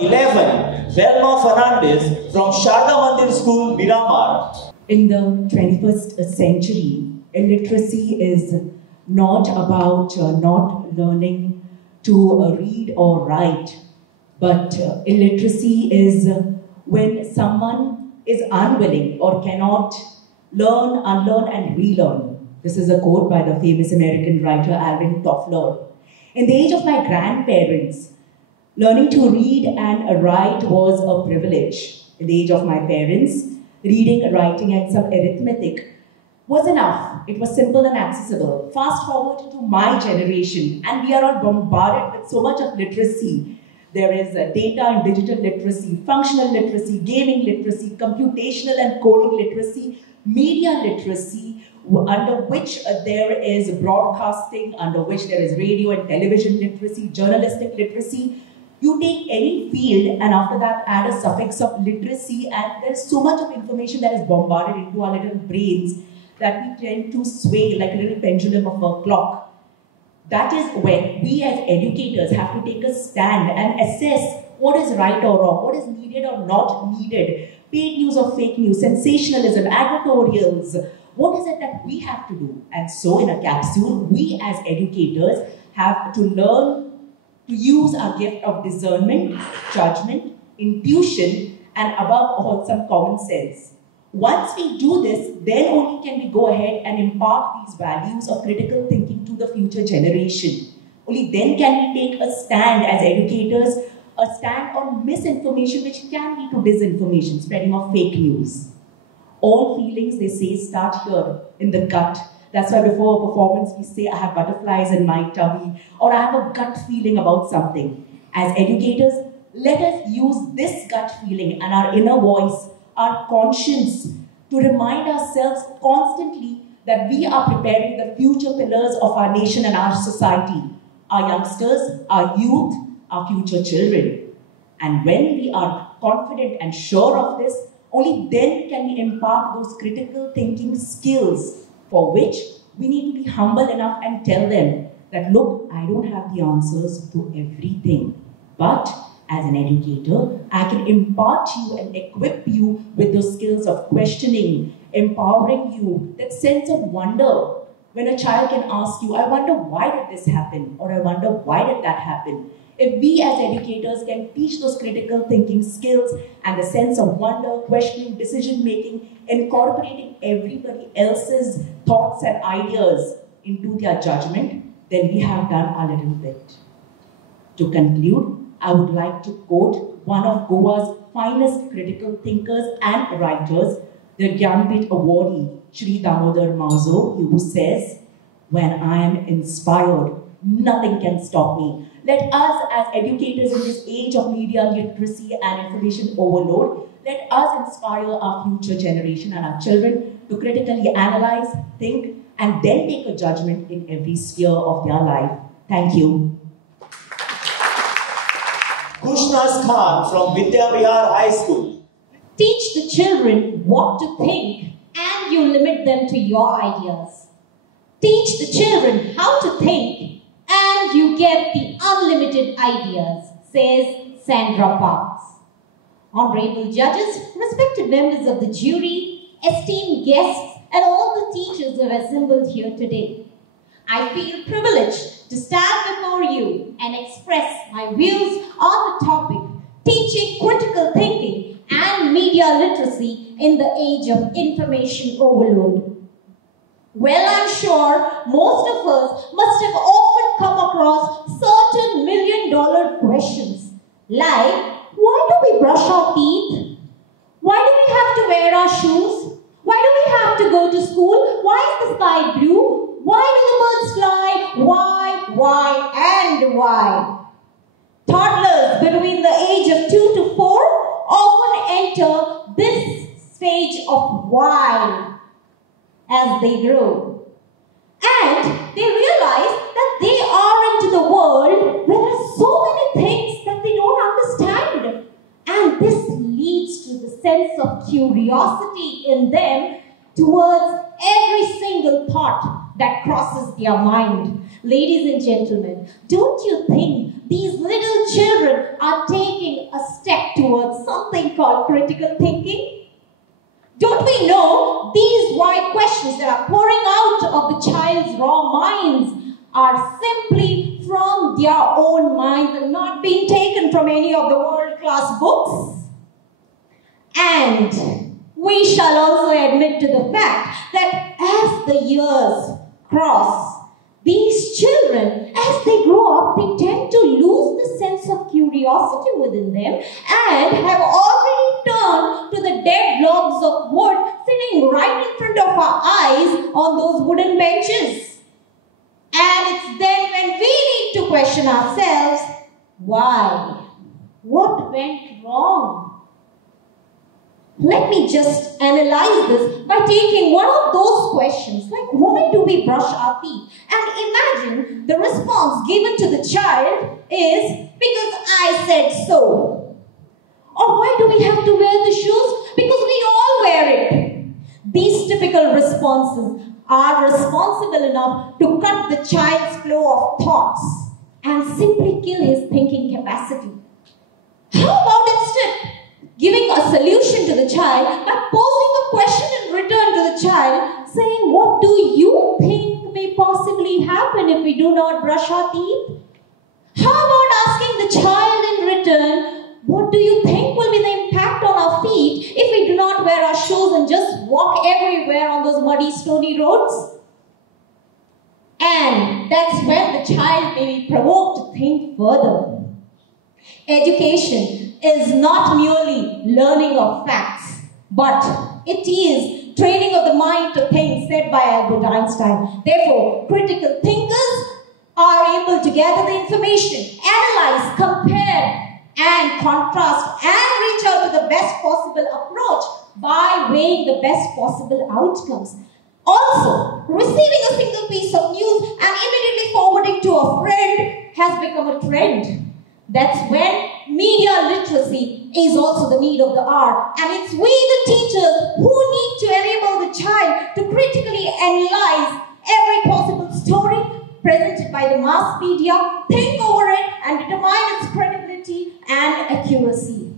11. Velma Fernandez from Sharda Mandir School, Miramar. In the 21st century, illiteracy is not about not learning to read or write, but illiteracy is when someone is unwilling or cannot learn, unlearn, and relearn. This is a quote by the famous American writer Alvin Toffler. In the age of my grandparents, learning to read and write was a privilege. In the age of my parents, reading, writing, and some arithmetic was enough. It was simple and accessible. Fast forward to my generation, and we are all bombarded with so much of literacy. There is data and digital literacy, functional literacy, gaming literacy, computational and coding literacy, media literacy, under which there is broadcasting, under which there is radio and television literacy, journalistic literacy. You take any field and after that add a suffix of literacy, and there's so much of information that is bombarded into our little brains that we tend to sway like a little pendulum of a clock. That is when we as educators have to take a stand and assess what is right or wrong, what is needed or not needed, paid news or fake news, sensationalism, advertorials. What is it that we have to do? And so in a capsule, we as educators have to learn to use our gift of discernment, judgment, intuition, and above all, some common sense. Once we do this, then only can we go ahead and impart these values of critical thinking to the future generation. Only then can we take a stand as educators, a stand on misinformation which can lead to disinformation, spreading of fake news. All feelings, they say, start here in the gut. That's why before a performance we say, I have butterflies in my tummy, or I have a gut feeling about something. As educators, let us use this gut feeling and our inner voice, our conscience, to remind ourselves constantly that we are preparing the future pillars of our nation and our society, our youngsters, our youth, our future children. And when we are confident and sure of this, only then can we impart those critical thinking skills, for which we need to be humble enough and tell them that, look, I don't have the answers to everything, but as an educator, I can impart you and equip you with those skills of questioning, empowering you, that sense of wonder. When a child can ask you, I wonder why did this happen, or I wonder why did that happen. If we as educators can teach those critical thinking skills and the sense of wonder, questioning, decision-making, incorporating everybody else's thoughts and ideas into their judgment, then we have done a little bit. To conclude, I would like to quote one of Goa's finest critical thinkers and writers, the Gyanpith awardee, Shri Damodar Mauzo, who says, when I am inspired, nothing can stop me. Let us as educators in this age of media literacy and information overload, let us inspire our future generation and our children to critically analyze, think, and then take a judgment in every sphere of their life. Thank you. Kushnaz Khan from Vidya Vihar High School. Teach the children what to think and you limit them to your ideas. Teach the children how to think and you get the unlimited ideas, says Sandra Parks. Honorable judges, respected members of the jury, esteemed guests, and all the teachers who have assembled here today, I feel privileged to stand before you and express my views on the topic, teaching critical thinking and media literacy in the age of information overload. Well, I'm sure most of us must have often come across certain million-dollar questions like, why do we brush our teeth? Why do we have to wear our shoes? Why do we have to go to school? Why is the sky blue? Why do the birds fly? Why, and why? Toddlers between the age of 2 to 4 often enter this stage of why as they grow. And they realize that they are into the world where there are so many things that they don't understand. And this leads to the sense of curiosity in them towards every single thought that crosses their mind. Ladies and gentlemen, don't you think these little children are taking a step towards something called critical thinking? Don't we know these wide questions that are pouring out of the child's raw minds are simply from their own minds and not being taken from any of the world-class books? And we shall also admit to the fact that as the years cross, these children, as they grow up, they tend to lose the sense of curiosity within them and have already turned to the dead logs of wood sitting right in front of our eyes on those wooden benches. And it's then when we need to question ourselves, why? What went wrong? Let me just analyze this by taking one of those questions, like why do we brush our teeth? And imagine the response given to the child is, because I said so. Or why do we have to wear the shoes? Because we all wear it. These typical responses are responsible enough to cut the child's flow of thoughts and simply kill his thinking capacity. How about instead giving a solution to the child by posing a question in return to the child, saying, what do you think may possibly happen if we do not brush our teeth? How about asking the child in return, what do you think will be the impact on our feet if we do not wear our shoes and just walk everywhere on those muddy, stony roads? And that's when the child may be provoked to think further. Education is not merely learning of facts, but it is training of the mind to think, said by Albert Einstein. Therefore, critical thinkers are able to gather the information, analyze, compare, and contrast, and reach out to the best possible approach by weighing the best possible outcomes. Also, receiving a single piece of news and immediately forwarding to a friend has become a trend. That's when media literacy is also the need of the hour. And it's we, the teachers, who need to enable the child to critically analyze every possible story presented by the mass media, think over it, and determine its credibility and accuracy.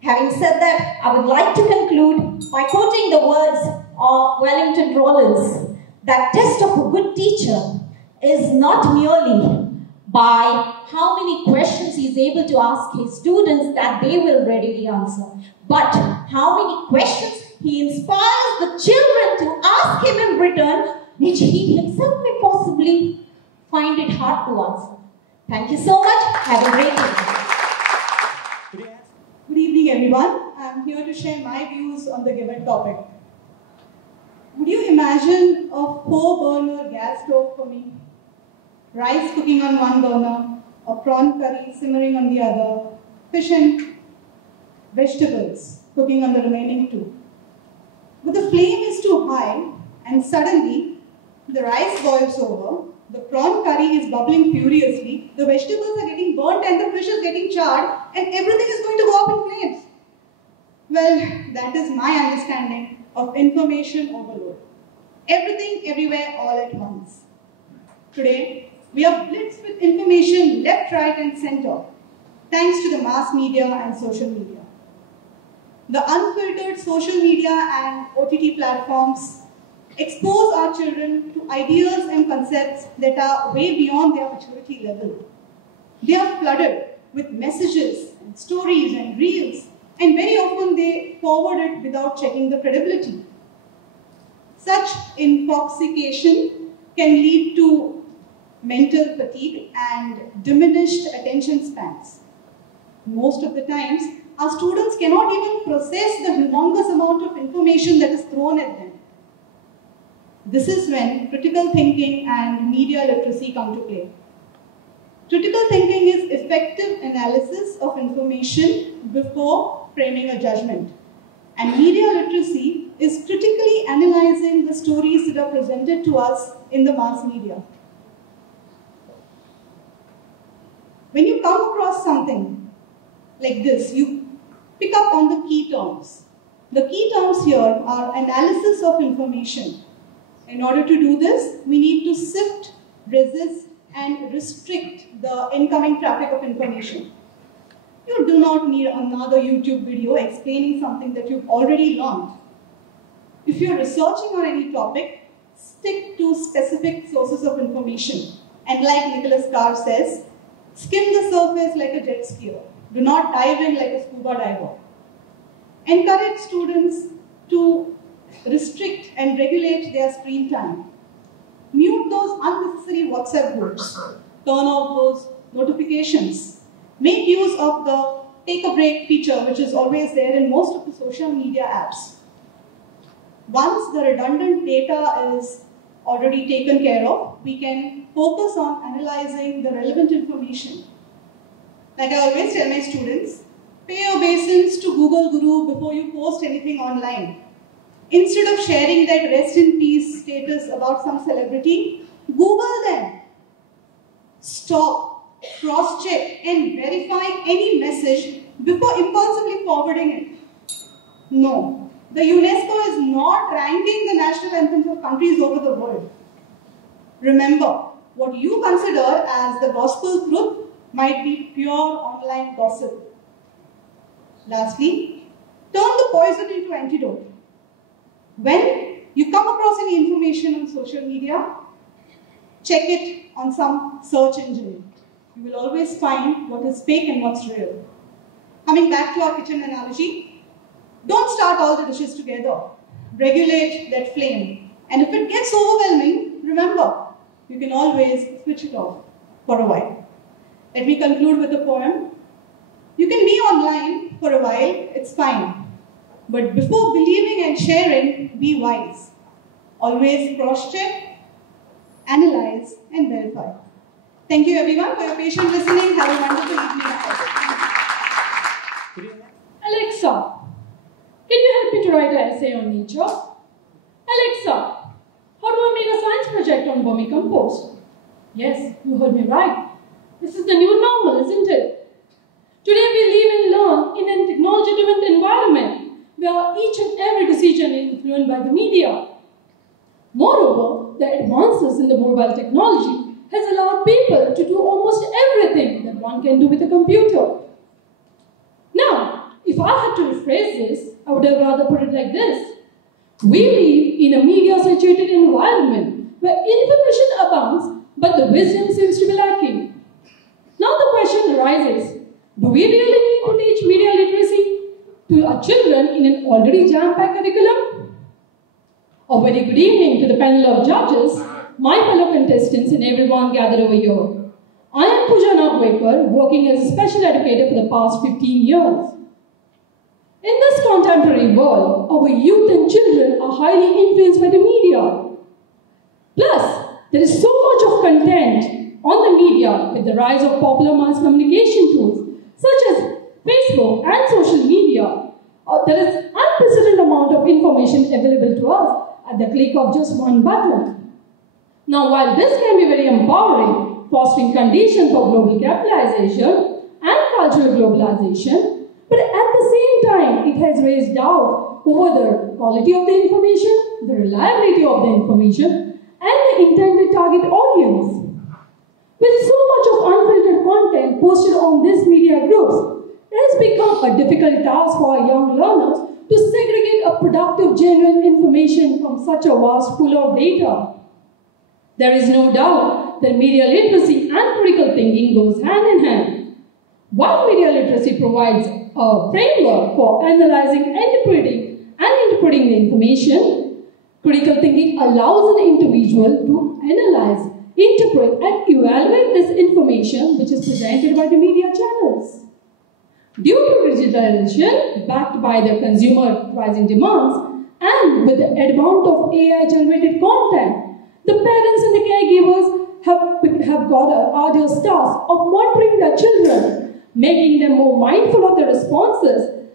Having said that, I would like to conclude by quoting the words of Wellington Rollins, that test of a good teacher is not merely by how many questions he is able to ask his students that they will readily answer, but how many questions he inspires the children to ask him in return, which he himself may possibly find it hard to answer. Thank you so much. Have a great day. Good evening, everyone. I'm here to share my views on the given topic. Would you imagine a 4-burner gas stove for me? Rice cooking on one burner, a prawn curry simmering on the other, fish and vegetables cooking on the remaining 2. But the flame is too high, and suddenly the rice boils over, the prawn curry is bubbling furiously, the vegetables are getting burnt and the fish is getting charred, and everything is going to go up in flames. Well, that is my understanding of information overload. Everything, everywhere, all at once. Today, we are blitzed with information left, right, and center, thanks to the mass media and social media. The unfiltered social media and OTT platforms expose our children to ideas and concepts that are way beyond their maturity level. They are flooded with messages and stories and reels, and very often they forward it without checking the credibility. Such intoxication can lead to mental fatigue and diminished attention spans. Most of the times, our students cannot even process the humongous amount of information that is thrown at them. This is when critical thinking and media literacy come to play. Critical thinking is effective analysis of information before framing a judgment. And media literacy is critically analyzing the stories that are presented to us in the mass media. When you come across something like this, you pick up on the key terms. The key terms here are analysis of information. In order to do this, we need to sift, resist, and restrict the incoming traffic of information. You do not need another YouTube video explaining something that you've already learned. If you're researching on any topic, stick to specific sources of information. And like Nicholas Carr says, skim the surface like a jet skier. Do not dive in like a scuba diver. Encourage students to restrict and regulate their screen time. Mute those unnecessary WhatsApp groups. Turn off those notifications. Make use of the take a break feature, which is always there in most of the social media apps. Once the redundant data is already taken care of, we can focus on analyzing the relevant information. Like I always tell my students, pay your obeisance to Google Guru before you post anything online. Instead of sharing that rest in peace status about some celebrity, Google them. Stop, cross-check and verify any message before impulsively forwarding it. No, the UNESCO is not ranking the national anthems of countries over the world. Remember, what you consider as the gospel truth might be pure online gossip. Lastly, turn the poison into antidote. When you come across any information on social media, check it on some search engine. You will always find what is fake and what's real. Coming back to our kitchen analogy, don't start all the dishes together. Regulate that flame. And if it gets overwhelming, remember, you can always switch it off for a while. Let me conclude with a poem. You can be online for a while, it's fine. But before believing and sharing, be wise. Always cross-check, analyze, and verify. Thank you everyone for your patient listening. Have a wonderful evening ahead. Alexa, can you help me to write an essay on nature? Alexa, how do I make a science project on vermicompost? Yes, you heard me right. This is the new normal, isn't it? Today we live and learn in a technology-driven environment where each and every decision is influenced by the media. Moreover, the advances in the mobile technology has allowed people to do almost everything that one can do with a computer. Now, if I had to rephrase this, I would have rather put it like this. We live in a media-saturated environment where information abounds, but the wisdom seems to be lacking. Now the question arises, do we really need to teach media literacy to our children in an already jam-packed curriculum? A very good evening to the panel of judges, my fellow contestants and everyone gathered over here. I am Pooja Nagwekar, working as a special educator for the past 15 years. In this contemporary world, our youth and children are highly influenced by the media. Plus, there is so much of content on the media with the rise of popular mass communication tools such as Facebook and social media. There is unprecedented amount of information available to us at the click of just one button. Now, while this can be very empowering, fostering conditions for global capitalization and cultural globalization, but at the same time, it has raised doubt over the quality of the information, the reliability of the information, and the intended target audience. With so much of unfiltered content posted on these media groups, it has become a difficult task for our young learners to segregate a productive, genuine information from such a vast pool of data. There is no doubt that media literacy and critical thinking goes hand in hand. While media literacy provides a framework for analyzing, interpreting the information, critical thinking allows an individual to analyze, interpret, and evaluate this information which is presented by the media channels. Due to digitalization, backed by the consumer rising demands, and with the advent of AI-generated content, the parents and the caregivers have got an arduous task of monitoring their children, making them more mindful of their responses,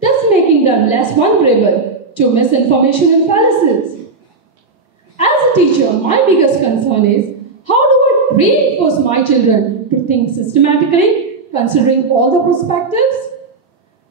thus making them less vulnerable to misinformation and fallacies. As a teacher, my biggest concern is, how do I reinforce my children to think systematically, considering all the perspectives?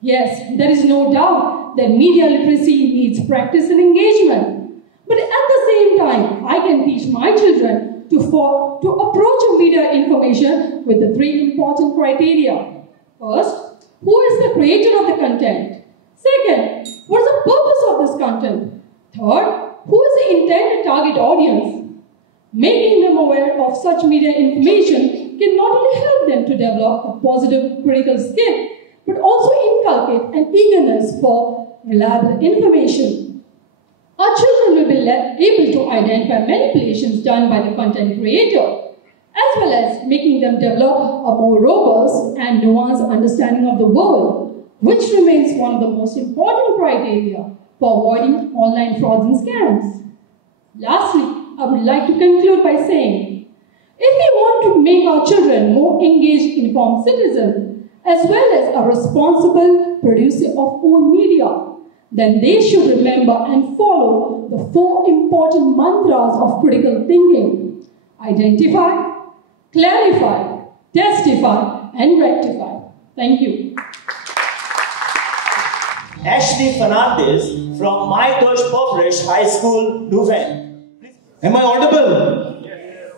Yes, there is no doubt that media literacy needs practice and engagement. But at the same time, I can teach my children to approach a media information with the three important criteria. First, who is the creator of the content? Second, what is the purpose of this content? Third, who is the intended target audience? Making them aware of such media information can not only help them to develop a positive critical skill, but also inculcate an eagerness for reliable information. Our children will be able to identify manipulations done by the content creator, as well as making them develop a more robust and nuanced understanding of the world, which remains one of the most important criteria for avoiding online frauds and scams. Lastly, I would like to conclude by saying, if we want to make our children more engaged, informed citizens, as well as a responsible producer of own media, then they should remember and follow the 4 important mantras of critical thinking: identify, clarify, testify, and rectify. Thank you. Ashley Fernandez from My Tosh Poprish High School, Louvain. Am I audible? Yes.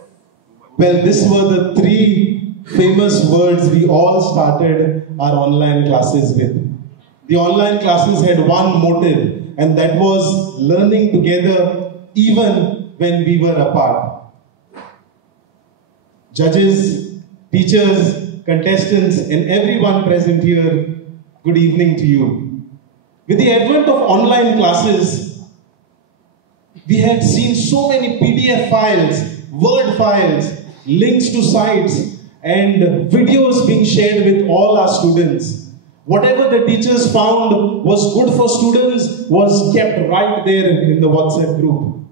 Well, these were the 3 famous words we all started our online classes with. The online classes had one motive, and that was learning together even when we were apart. Judges, teachers, contestants, and everyone present here, good evening to you. With the advent of online classes, we had seen so many PDF files, Word files, links to sites, and videos being shared with all our students. Whatever the teachers found was good for students was kept right there in the WhatsApp group.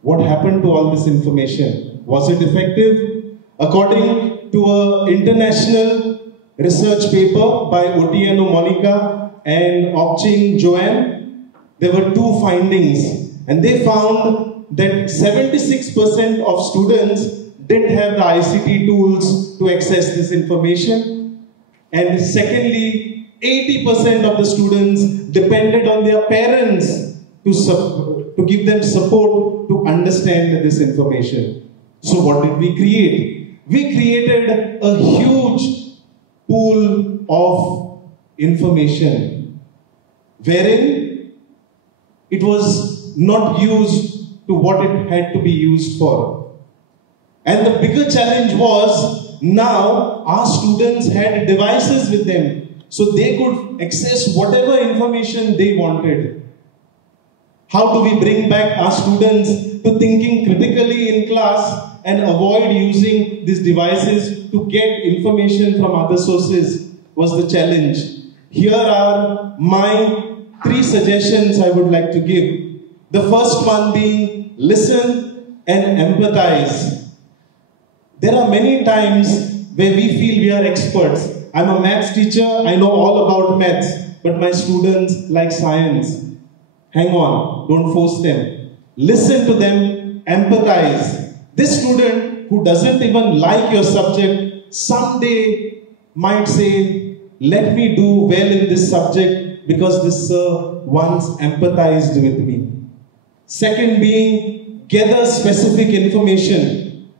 What happened to all this information? Was it effective? According to an international research paper by Otieno Monica and Okching Joanne, there were 2 findings, and they found that 76% of students didn't have the ICT tools to access this information, and secondly, 80% of the students depended on their parents to give them support to understand this information. So what did we create? We created a huge pool of information wherein it was not used to what it had to be used for. And the bigger challenge was, now our students had devices with them, so they could access whatever information they wanted. How do we bring back our students to thinking critically in class and avoid using these devices to get information from other sources was the challenge. Here are my 3 suggestions I would like to give. The first one being listen and empathize. There are many times where we feel we are experts. I'm a maths teacher, I know all about maths, but my students like science. Hang on, don't force them. Listen to them, empathize. This student who doesn't even like your subject someday might say, let me do well in this subject because this sir once empathized with me. Second being, gather specific information.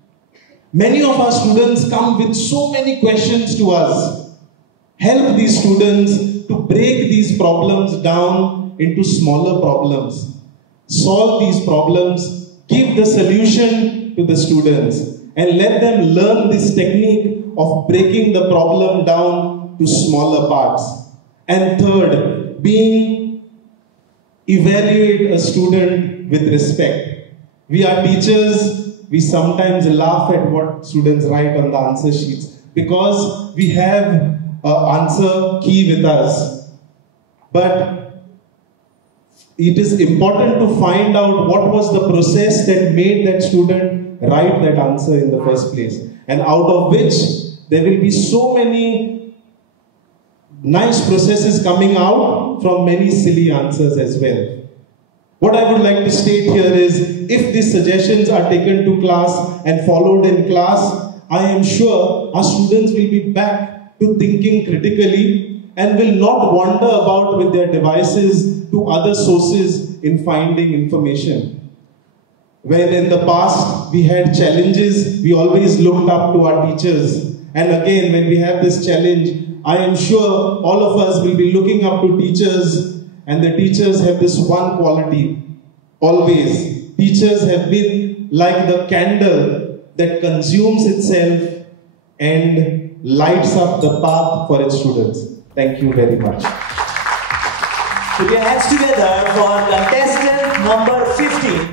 Many of our students come with so many questions to us. Help these students to break these problems down into smaller problems. Solve these problems, give the solution to the students, and let them learn this technique of breaking the problem down to smaller parts. And third, being evaluate a student with respect. We are teachers, we sometimes laugh at what students write on the answer sheets because we have an answer key with us. But it is important to find out what was the process that made that student write that answer in the first place. And out of which there will be so many nice processes coming out from many silly answers as well. What I would like to state here is, if these suggestions are taken to class and followed in class, I am sure our students will be back to thinking critically and will not wander about with their devices to other sources in finding information. When in the past we had challenges, we always looked up to our teachers. And again, when we have this challenge, I am sure all of us will be looking up to teachers, and the teachers have this one quality. Always, teachers have been like the candle that consumes itself and lights up the path for its students. Thank you very much. Put your hands together for contestant number 15.